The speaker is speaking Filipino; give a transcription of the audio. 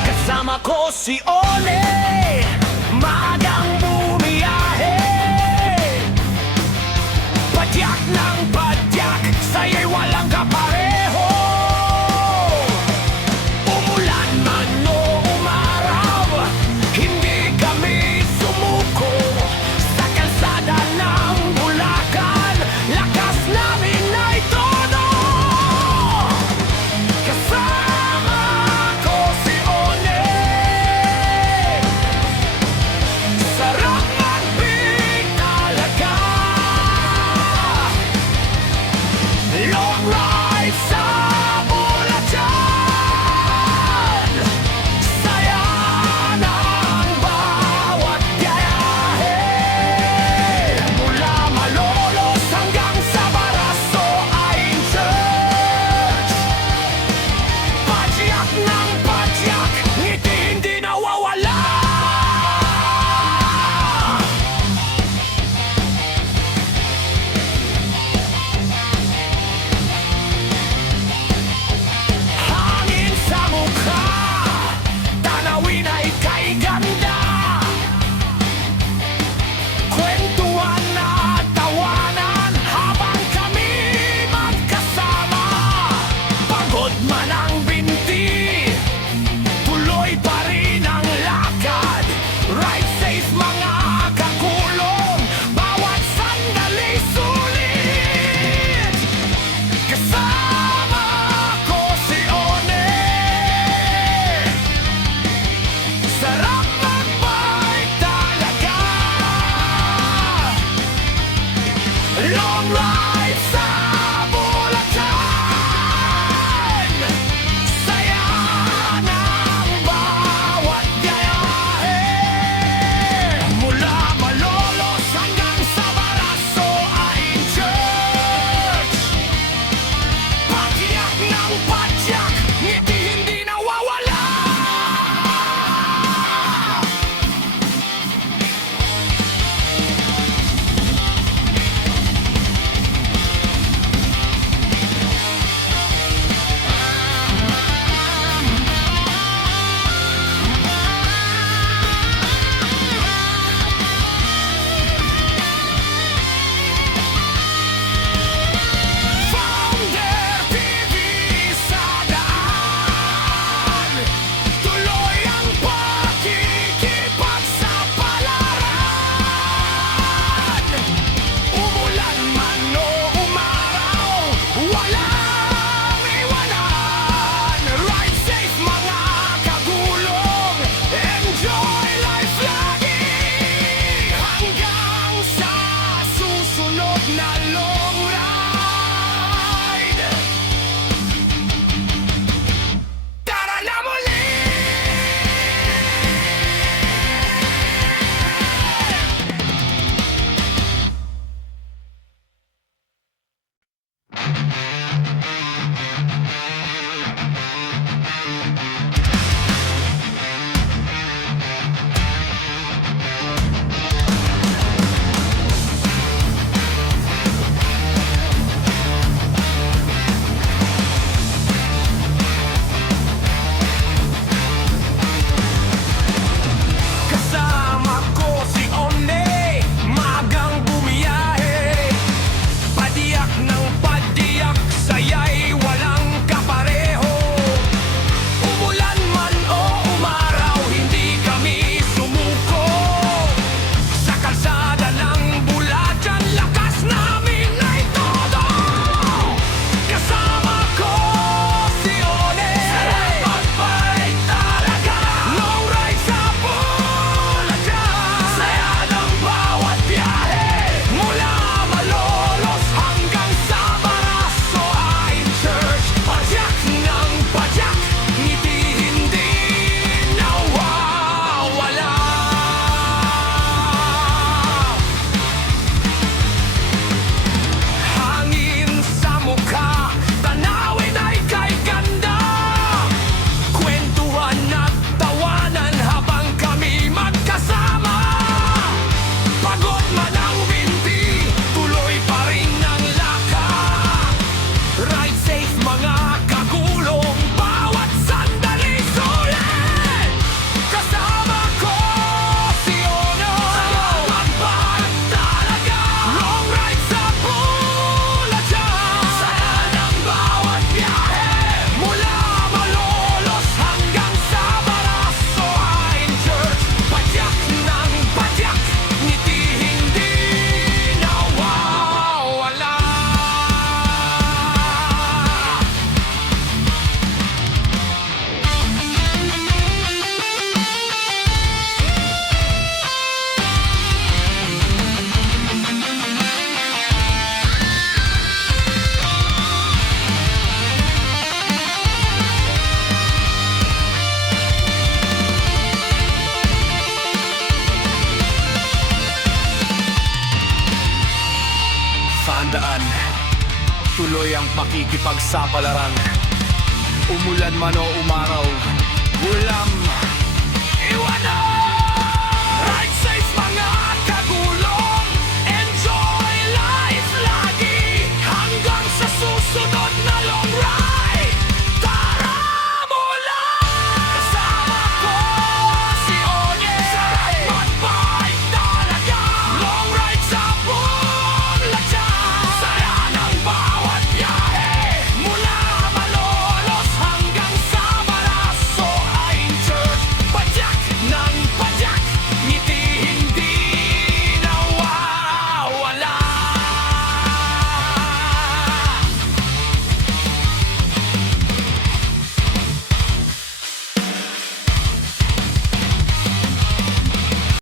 Kasama ko si One, maagang bumiyahe. Padyak ng padyak, sa'yo'y walang kapareho. Umulan man o umaraw, hindi kami sumuko. Sa kalsada ng Bulacan, lakas namin ay todo. Kasama ko si One, sarap mag-big talaga. Long ride sa Bulacan, saya ng bawat biyahe. Mula Malolos hanggang sa Baraso ay church. Padyak ng padyak, ngiti hindi nawawala. Hangin sa mukha, tanawin ay kay ganda. Kwentuhan at tawanan habang kami magkasama. Pagod man ang binti, tuloy pa rin ang lakad. Ride safe mga kakulong, bawat sandali sulit. Kasama ko si One, sarap mag-bike talaga. Long ride sa Bulacan, saya ng bawat biyahe. Mula Malolos hanggang sa Baraso ay church. Padyak ng padyak, ngiti hindi nawawala. Founder TV sa daan, tuloy ang pakikipagsapalaran. Umulan man o umaraw, walang iwanan. Ride safe mga kagulong, enjoy life lagi. Hanggang sa susunod na long ride, tara na muli! daan. Tuloy ang pakikipagsapalaran. Umulan man o umaraw, walang